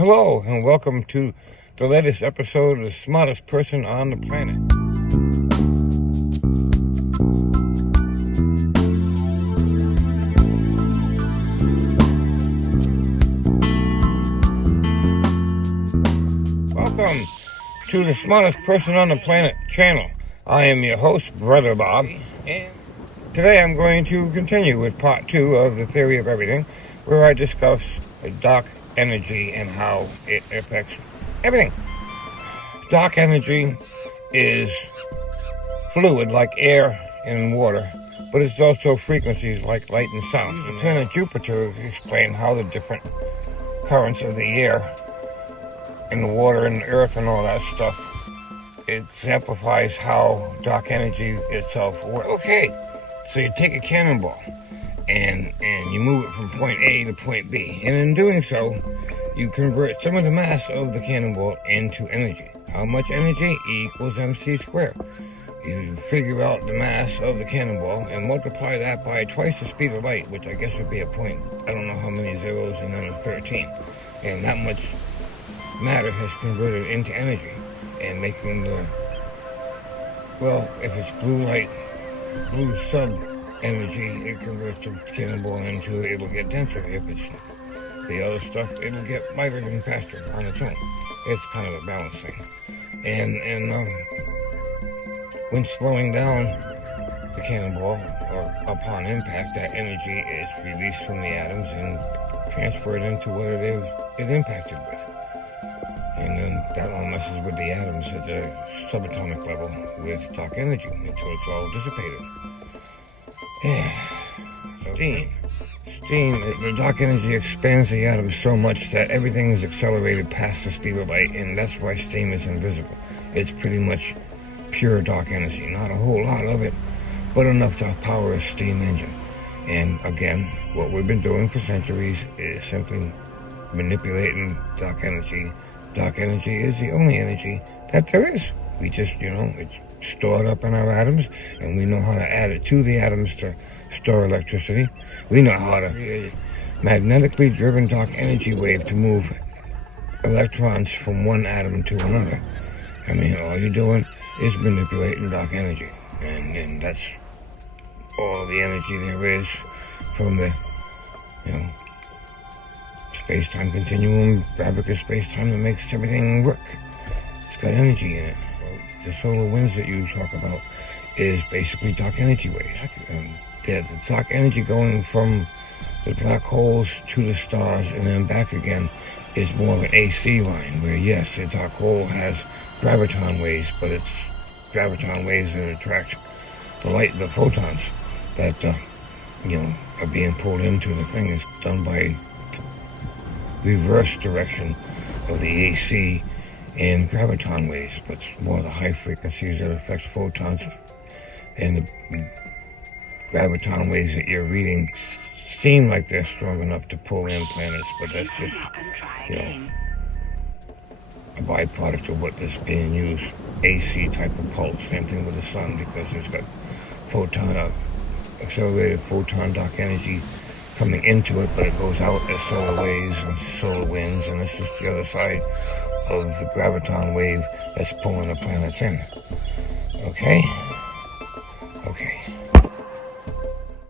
Hello, and welcome to the latest episode of The Smartest Person on the Planet. Welcome to The Smartest Person on the Planet channel. I am your host, Brother Bob, and today I'm going to continue with part 2 of the theory of everything, where I discuss dark energy and how it affects everything. Dark energy is fluid like air and water, but it's also frequencies like light and sound. The planet Jupiter explains how the different currents of the air and the water and the earth and all that stuff, it exemplifies how dark energy itself works. Okay, so you take a cannonball and you move it from point A to point B. And in doing so, you convert some of the mass of the cannonball into energy. How much energy? E equals mc squared. You figure out the mass of the cannonball and multiply that by twice the speed of light, which I guess would be a point. I don't know how many zeros and then a 13. And that much matter has converted into energy and making the, well, if it's blue light, blue sub energy, it converts the cannonball into, it'll get denser. If it's the other stuff, it'll get lighter and faster on its own. It's kind of a balance thing. And when slowing down the cannonball upon impact, that energy is released from the atoms and transferred into what it impacted with. And then that all messes with the atoms at the subatomic level with dark energy until it's all dissipated. Yeah. So Steam, the dark energy expands the atoms so much that everything is accelerated past the speed of light, and that's why steam is invisible. It's pretty much pure dark energy. Not a whole lot of it, but enough to power a steam engine. And again, what we've been doing for centuries is simply manipulating dark energy. Dark energy is the only energy that there is. We just, it's stored up in our atoms, and we know how to add it to the atoms to store electricity. We know how to create a magnetically driven dark energy wave to move electrons from one atom to another. I mean, all you're doing is manipulating dark energy, and that's all the energy there is from the, space-time continuum, fabric of space-time that makes everything work. It's got energy in it. The solar winds that you talk about is basically dark energy waves. The dark energy going from the black holes to the stars and then back again is more of an AC line, where yes, the dark hole has graviton waves, but it's graviton waves that attract the light, the photons that are being pulled into the thing. Is done by reverse direction of the AC and graviton waves, but it's more the high frequencies that affect photons, and the graviton waves that you're reading seem like they're strong enough to pull in planets, but that's just a byproduct of what is being used. AC type of pulse, same thing with the sun, because it's got accelerated photon dark energy coming into it, but it goes out as solar waves and solar winds, and it's just the other side of the graviton wave that's pulling the planets in. Okay?